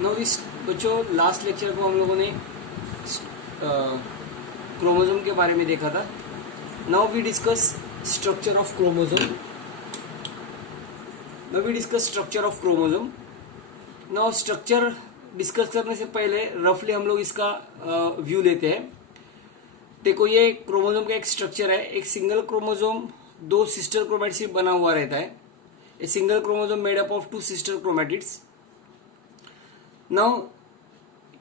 Now इस बच्चों last lecture को हम लोगों ने क्रोमोसोम के बारे में देखा था. Now we discuss structure of chromosome. Now structure discuss करने से पहले रफली हम लोग इसका व्यू लेते हैं. देखो, ये क्रोमोसोम का एक स्ट्रक्चर है. एक सिंगल क्रोमोसोम दो सिस्टर क्रोमैटिड से बना हुआ रहता है. A single chromosome made up of two sister chromatids. Now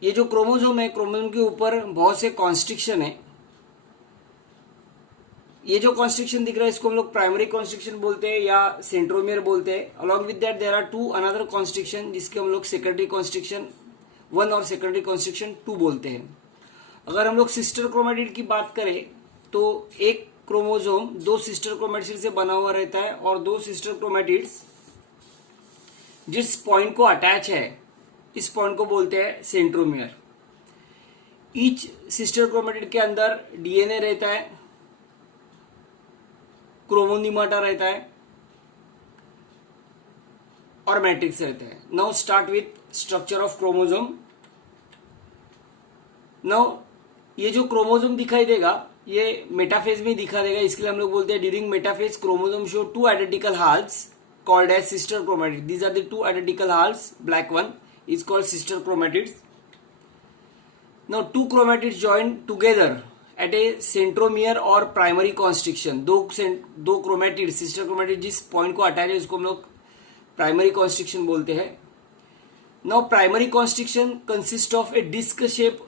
ये जो क्रोमोसोम है, क्रोमोसोम के ऊपर बहुत से कॉन्स्ट्रिक्शन है. ये जो कॉन्स्ट्रिक्शन दिख रहा है इसको हम लोग प्राइमरी कॉन्स्ट्रिक्शन बोलते हैं या सेंट्रोमियर बोलते हैं. Along with that there are two another constriction जिसके हम लोग सेकेंडरी कॉन्स्ट्रिक्शन 1 और सेकेंडरी कॉन्स्ट्रिक्शन 2 बोलते हैं. अगर हम लोग सिस्टर क्रोमैटिड की बात करें तो एक क्रोमोसोम दो सिस्टर क्रोमैटिड से बना हुआ रहता है और दो सिस्टर क्रोमैटिड्स जिस पॉइंट को अटैच है इस पॉइंट को बोलते हैं सेंट्रोमियर. ईच सिस्टर क्रोमैटिड के अंदर डीएनए रहता है, क्रोमोनिमाटा रहता है और मैट्रिक्स रहता है. Now start with structure of chromosome. Now ये जो क्रोमोसोम दिखाई देगा ये मेटाफेज में दिखा देगा. इसके लिए हम लोग बोलते हैं during metaphase chromosome show two identical halves called as sister chromatids. These are the two identical halves. Black one is called sister chromatids. Now two chromatids join together at a centromere or primary constriction. दो chromatid sister chromatid जिस point को attach है उसको हम लोग primary constriction बोलते हैं. Now primary constriction consist of a disc shape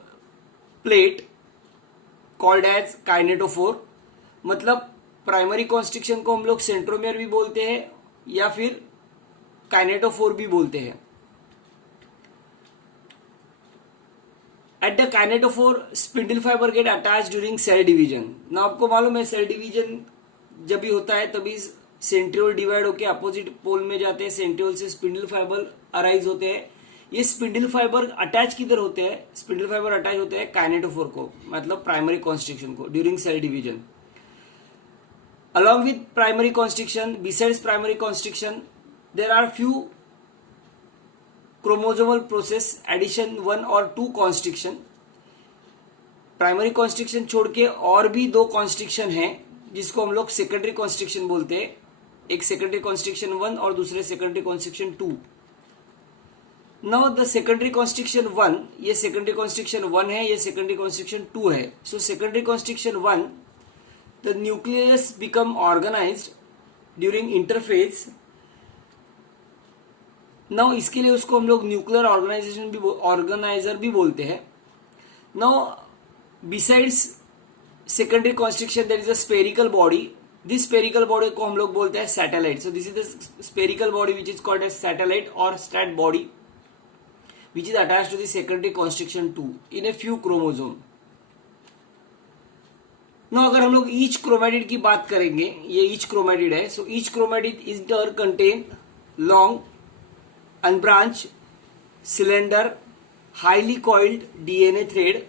plate called as kinetochore. मतलब प्राइमरी कॉन्स्ट्रिक्शन को हम लोग सेंट्रोमियर भी बोलते हैं या फिर काइनेटोफोर भी बोलते हैं. At the kinetochore spindle fibre get attach during cell division. ना आपको मालूम है सेल डिवीजन जब भी होता है तभी सेंट्रियोल डिवाइड होकर अपोजिट पोल में जाते हैं. सेंट्रियोल से स्पिंडल फाइबर अराइज होते हैं. ये स्पिंडल फाइबर अटैच किधर होते हैं? स्पिंडल फाइबर अटैच होते हैं काइनेटोफोर को, मतलब प्राइमरी कॉन्स्ट्रिक्शन को during cell division. Along with primary constriction, besides primary constriction, there are few chromosomal process addition 1 और 2 constriction. प्राइमरी कॉन्स्ट्रिक्शन छोड़ के और भी दो कॉन्स्ट्रिक्शन हैं जिसको हम लोग सेकेंडरी कॉन्स्ट्रिक्शन बोलते हैं. एक सेकेंडरी कॉन्स्ट्रिक्शन 1 और दूसरे secondary constriction 2. Now the secondary constriction 1, ये सेकेंडरी कॉन्स्ट्रिक्शन 1 है, ये सेकेंडरी कॉन्स्ट्रिक्शन 2 है. So secondary constriction 1, the nucleus become organized during interphase. Now इसके लिए उसको हम लोग न्यूक्लियर ऑर्गेनाइजर भी बोलते हैं. Now besides secondary constriction there is a spherical body. This spherical body को हम लोग बोलते हैं satellite. So this is the spherical body which is called as satellite or stat body which is attached to the secondary constriction 2 in a few chromosome. ना अगर हम लोग each chromatid की बात करेंगे, ये ईच क्रोमैटिड है. सो ईच क्रोमैटिड इज डर contain long unbranched cylinder highly coiled DNA thread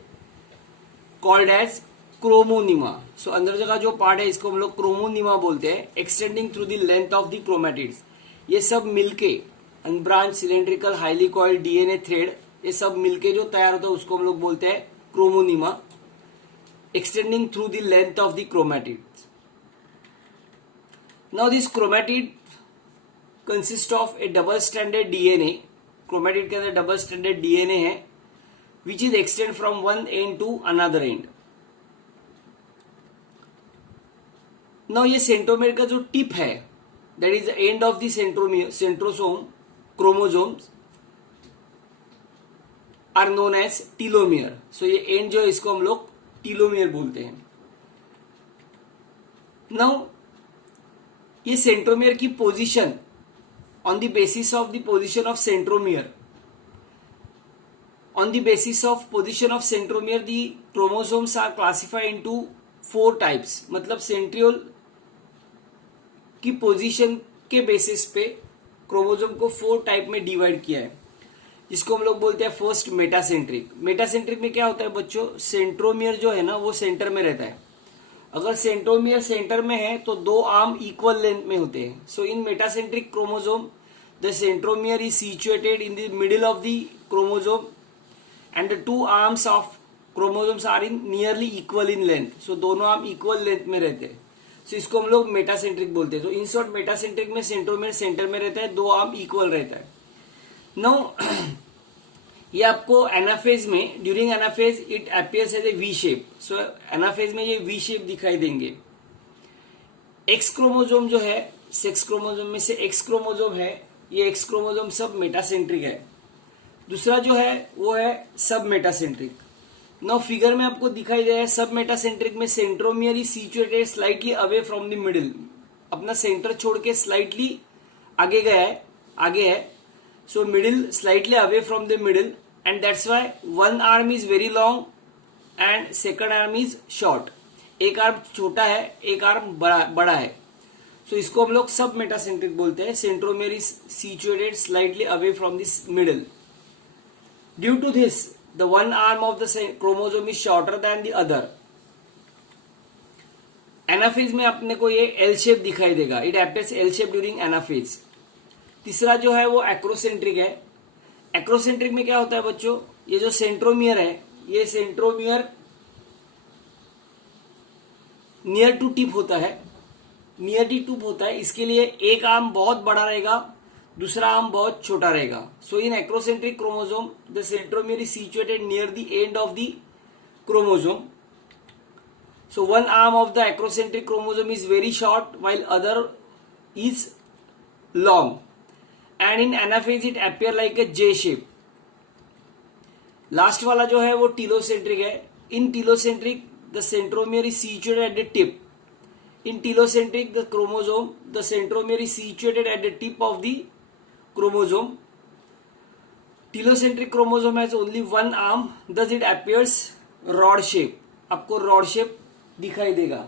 called as chromonema. So अंदर जगह जो पार्ट है इसको हम लोग क्रोमोनिमा बोलते हैं. Extending through the length of the chromatids. ये सब मिलके unbranched cylindrical highly coiled DNA thread ये सब मिलके जो तैयार होता है उसको हम लोग बोलते हैं क्रोमोनिमा. Extending through the length of the chromatids. Now this chromatid consists of a double stranded DNA. Chromatid के अंदर double stranded DNA है which is extend from one end to another end. Now ये सेंट्रोमियर का जो tip है that is the end of the centrosome chromosomes are known as telomere. So ये end जो है इसको हम लोग टीलोमियर बोलते हैं. नाउ ये सेंट्रोमियर की position on the basis of the position of centromere the chromosomes are classified into 4 types. मतलब सेंट्रियोल की पोजीशन के बेसिस पे क्रोमोसोम को 4 टाइप में डिवाइड किया है जिसको हम लोग बोलते हैं फर्स्ट मेटासेंट्रिक. मेटासेंट्रिक में क्या होता है बच्चों? सेंट्रोमियर जो है ना वो सेंटर में रहता है. अगर सेंट्रोमियर सेंटर में है तो दो आर्म इक्वल लेंथ में होते हैं. So in metacentric chromosome The centromere is situated in the middle of the chromosome and the two arms of chromosomes are in nearly equal in length. So दोनों arm equal length में रहते हैं. So इसको हम लोग metacentric बोलते हैं. तो इन शॉर्ट मेटासेंट्रिक में सेंट्रोमियर सेंटर में रहता है, दो आर्म इक्वल रहता है. नाउ ये आपको एनाफेज में, during anaphase it appears as a V shape. So anaphase में ये वी शेप दिखाई देंगे. एक्स क्रोमोजोम जो है, सेक्स क्रोमोजोम में से एक्स क्रोमोजोम है, ये एक्स क्रोमोजोम सब मेटासेंट्रिक है. दूसरा जो है वो है सब मेटासेंट्रिक. नाउ फिगर में आपको दिखाई दे रहा है सब मेटासेंट्रिक में centromere is situated slightly away from the middle. अपना सेंटर छोड़ के स्लाइटली आगे गया है, आगे है. So middle slightly away from the middle and that's why one arm is very long and second arm is short. एक आर्म छोटा है, एक आर्म बड़ा है. सो इसको हम लोग सब मेटासेंट्रिक बोलते हैं. Centromere is situated slightly away from this middle. Due to this the one arm of the chromosome is shorter than the other. Anaphase में अपने को ये एल शेप दिखाई देगा. It appears L shape during anaphase. तीसरा जो है वो एक्रोसेंट्रिक है. एक्रोसेंट्रिक में क्या होता है बच्चों, ये जो सेंट्रोमियर है, ये सेंट्रोमियर नियर टू टिप होता है, नियर टू टिप होता है. इसके लिए एक आर्म बहुत बड़ा रहेगा, दूसरा आर्म बहुत छोटा रहेगा. So in acrocentric chromosome the centromere is situated near the end of the chromosome. So one arm of the acrocentric chromosome is very short while other is long and in anaphase it appear like a J shape. Last वाला जो है वो telocentric है. In telocentric the centromere is situated at the tip. In telocentric the chromosome, the centromere is situated at the tip of the chromosome. Telocentric chromosome has only one arm, thus it appears rod shape. आपको rod shape दिखाई देगा.